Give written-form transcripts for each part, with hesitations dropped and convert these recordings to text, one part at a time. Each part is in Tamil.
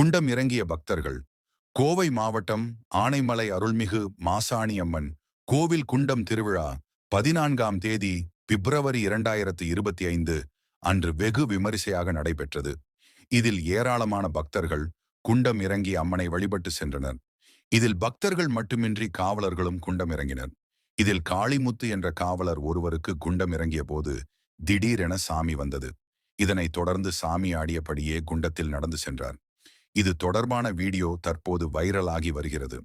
குண்டம் இறங்கிய பக்தர்கள். கோவை மாவட்டம் ஆனைமலை அருள்மிகு மாசாணி அம்மன் கோவில் குண்டம் திருவிழா 14ஆம் தேதி பிப்ரவரி 2025 அன்று வெகு விமரிசையாக நடைபெற்றது. இதில் ஏராளமான பக்தர்கள் குண்டம் இறங்கி அம்மனை வழிபட்டு சென்றனர். இதில் பக்தர்கள் மட்டுமின்றி காவலர்களும் குண்டம் இறங்கினர். இதில் காளிமுத்து என்ற காவலர் ஒருவருக்கு குண்டம் இறங்கிய போது திடீரென சாமி வந்தது. இதனைத் தொடர்ந்து சாமி ஆடியபடியே குண்டத்தில் நடந்து சென்றார். இது தொடர்பான வீடியோ தற்போது வைரலாகி வருகிறது.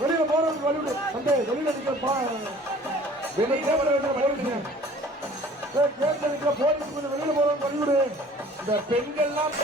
வெளியில போறவங்க வழிவிடு தம்பி, வெளியில நிக்கிற போலீஸ் வெளியில போறவங்க வழிவிடு. இந்த பெண்கள்லாம்